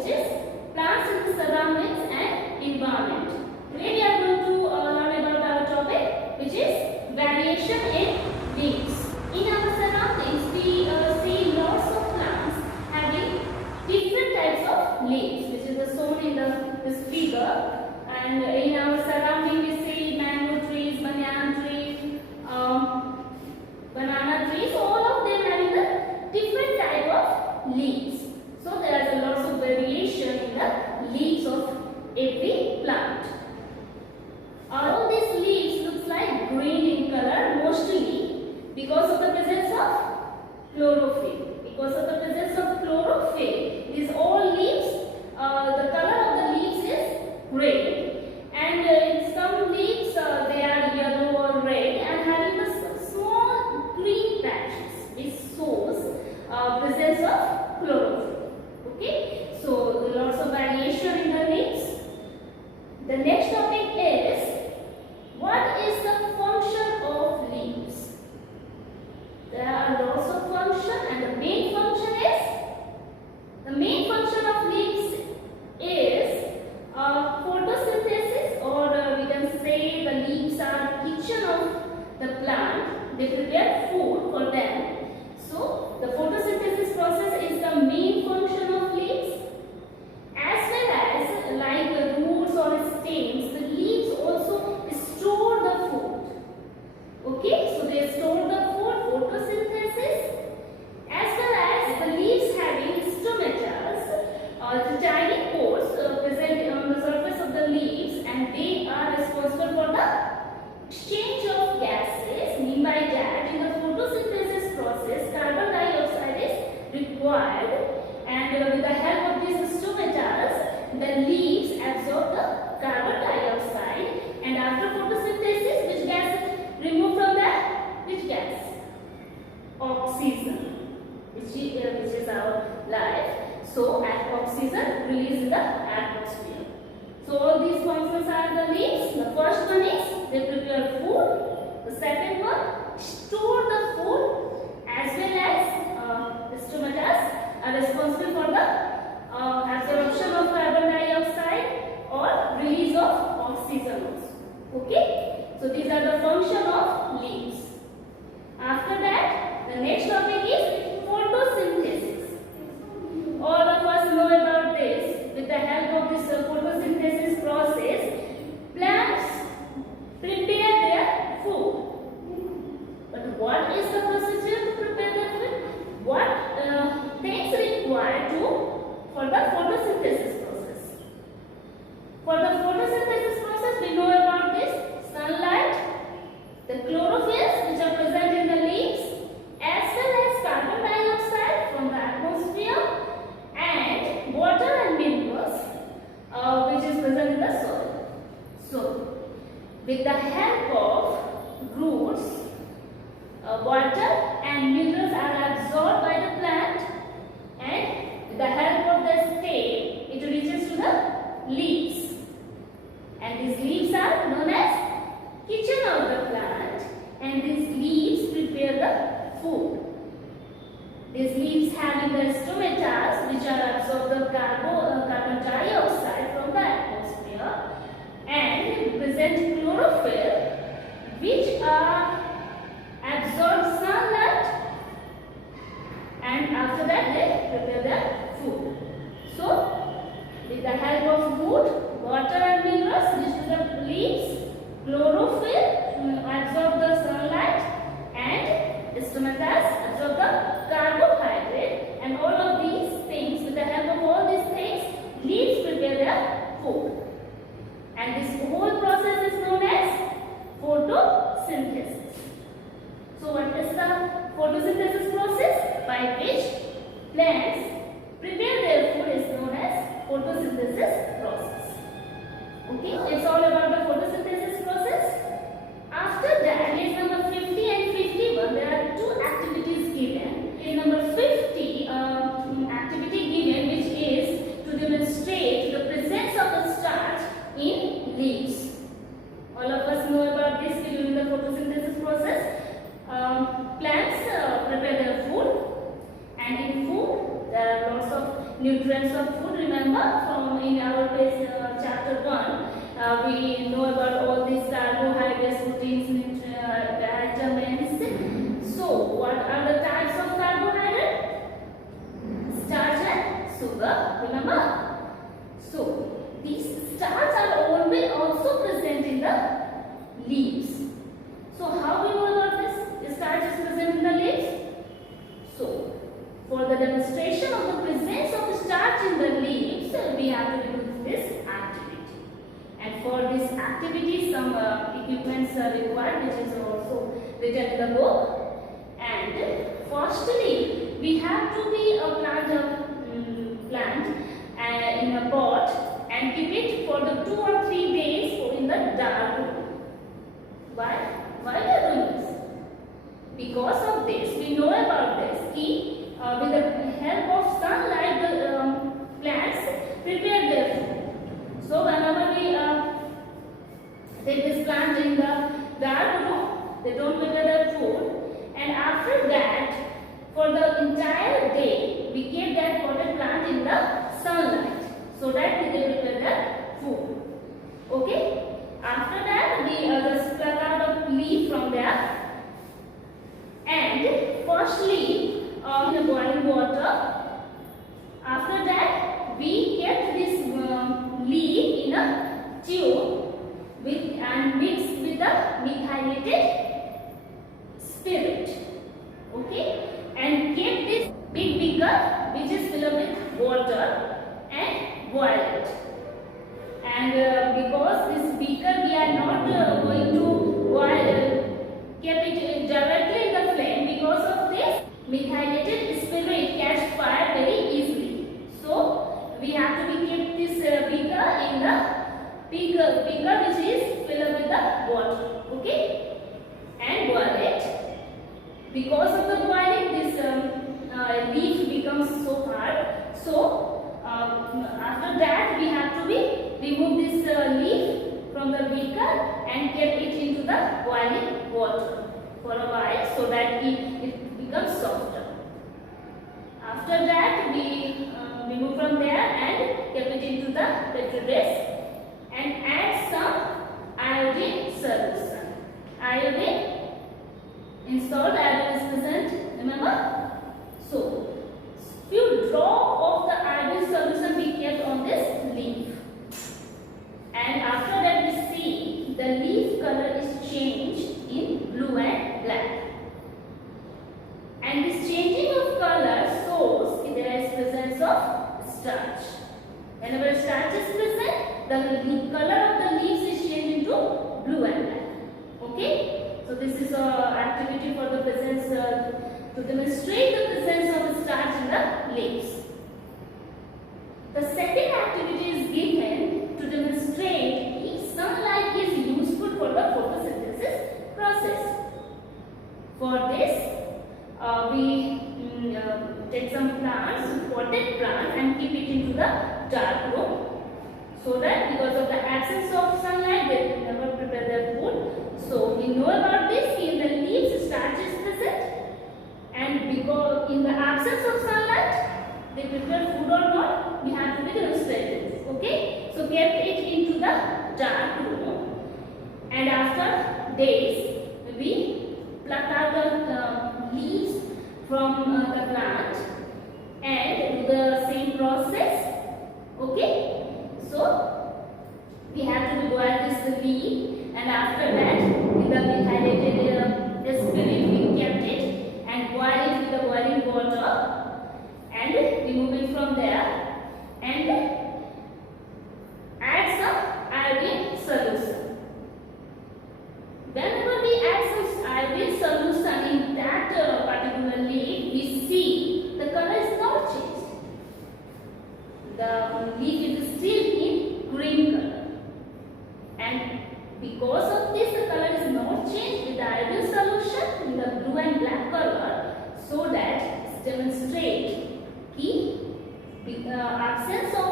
which is plants in the surroundings and environment. Today we are going to learn about our topic, which is variation in leaves. In our surroundings, we see lots of plants having different types of leaves, which is shown in this figure. And in our surrounding, we see mango trees, banana trees, all of them having the different type of leaves. So there is a lots of variation in the leaves of every plant. All these leaves looks like green in color, mostly because of the presence of chlorophyll. Because of the presence of chlorophyll, these all leaves, the color of the leaves is gray, and some leaves they are yellow or red and having the small green patches, which shows presence of chlorophyll. Okay, so lots of variation in the leaves. The next topic is, what is the function of leaves? There are lots of functions, and the main function of leaves is photosynthesis, or we can say the leaves are kitchen of the plant. They prepare food for them. So the photosynthesis process is the main function of leaves, as well as like the roots or stems. The leaves also store the food. Okay, so they store the food, photosynthesis, as well as the leaves having stomata, the tiny pores present on the surface of the leaves, and they are responsible for the exchange of gases. Mean by that, in the photosynthesis process, carbon dioxide is required, and with the help of these stomata, the leaves absorb the carbon dioxide, and after photosynthesis, which gas is removed from that? Which gas? Oxygen, which is our life. So oxygen released in the atmosphere. So all these functions are the leaves. The first one is they prepare food. The second one, store the food, as well as the stomata are responsible for the absorption of carbon dioxide or release of oxygen also. Okay, so these are the function of leaves. After that, the next topic is photosynthesis. All of us know about this. With the help of this photosynthesis process, plants prepare their food. But what is the procedure to prepare their food? What things required for the photosynthesis process? For the photosynthesis process, we know about this: sunlight, the chlorophylls which are present in the leaves, as well as carbon dioxide from the atmosphere, and water and minerals which is present in the soil. So, with the help of roots, water and minerals are absorbed by the plant, and with the help of the stem, it reaches to the leaves. And these leaves are known as kitchen of the plant, and these leaves prepare the food. These leaves having the stomata, which are absorb the carbon dioxide from the atmosphere, and present chlorophyll, which absorb sunlight, and after that they prepare the food. So, with the help of wood, water and minerals reach to the leaves, chlorophyll absorb the sunlight, and stomata absorb the carbohydrate, and all of these things, with the help of all these things, leaves prepare their food. And this whole process is known as photosynthesis. So what is the photosynthesis process by which plants prepare their food is known as photosynthesis process. Okay, it's all about the photosynthesis process. After that, page number 50 and 51, there are two activities given. nutrients of food. Remember from in our chapter 1, we know about all these carbohydrates, proteins, vitamins. So what are the types of carbohydrate? Starch and sugar. Remember? So these starch are always also present in the leaves. So how we know about this? Starch is present in the leaves. So for the demonstration of the presence of starch in the leaves, we have to do this activity. And for this activity, some equipments are required, which is also written in the book. And firstly, we have to be a plant in a pot and keep it for the 2 or 3 days in the dark room. Why? Why we are doing this? Because of this, we know about this. With the help of sunlight, the plants prepare their food. So whenever we take this plant in the dark room, they don't prepare their food. And after that, for the entire day, we keep that potted plant in the sunlight, so that they prepare their food. Okay? After that, we just pluck out a leaf from there. And firstly, in the boiling water. After that, we kept this leaf in a tube and mixed with the methylated spirit. Okay, and kept this big beaker which is filled with water and boil it. And because this beaker we are not going to boil, kept it directly in the flame. Because of this, methylated spirit catch fire very easily. So we have to be keep this beaker in the beaker which is filled with the water. Okay, and boil it. Because of the boiling, this leaf becomes so hard. So after that, we have to remove this leaf from the beaker and kept it into the boiling water for a while, so that it becomes softer. After that, we remove from there and kept it into the petri dish and add some iodine solution. Iodine in salt, iodine is present. Remember? So few drop of the iodine solution we kept on this leaf. And after that, we see the leaf color is changed in blue and black. And this changing of color shows there is presence of starch. Whenever starch is present, the color of the leaves is changed into blue and black. Okay? So this is an activity for the presence to demonstrate the presence of starch in the leaves. The second activity is given to demonstrate if sunlight is useful for the photosynthesis process. For this, we take some plants, potted plant, and keep it into the dark room, so that because of the absence of sunlight, they will never prepare their food. So we know about this. In the leaves, starch is present, and because in the absence of sunlight, they prepare food or not, we have to be demonstrated. Okay, so kept it into the dark room, and after days, we pluck out the leaves from the plant and do the same process. Okay, so we have to boil this leaf, and after that, in the methylated spirit, we kept it and boil it with the boiling water and remove it from there and add some iodine solution. Whenever we add some iodine solution in that particular leaf, we see the color is not changed. The leaf is still in green color, and because of this, the color is not changed with the iodine solution in the blue and black color, so that it demonstrates the absence of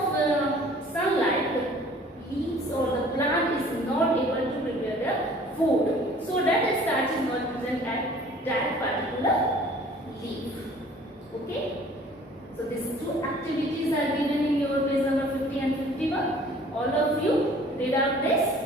sunlight, the leaves or the plant is not able to prepare the food, so that the starch is not present at that particular leaf. Okay, So these two activities are given in your page number 50 and 51. All of you read out this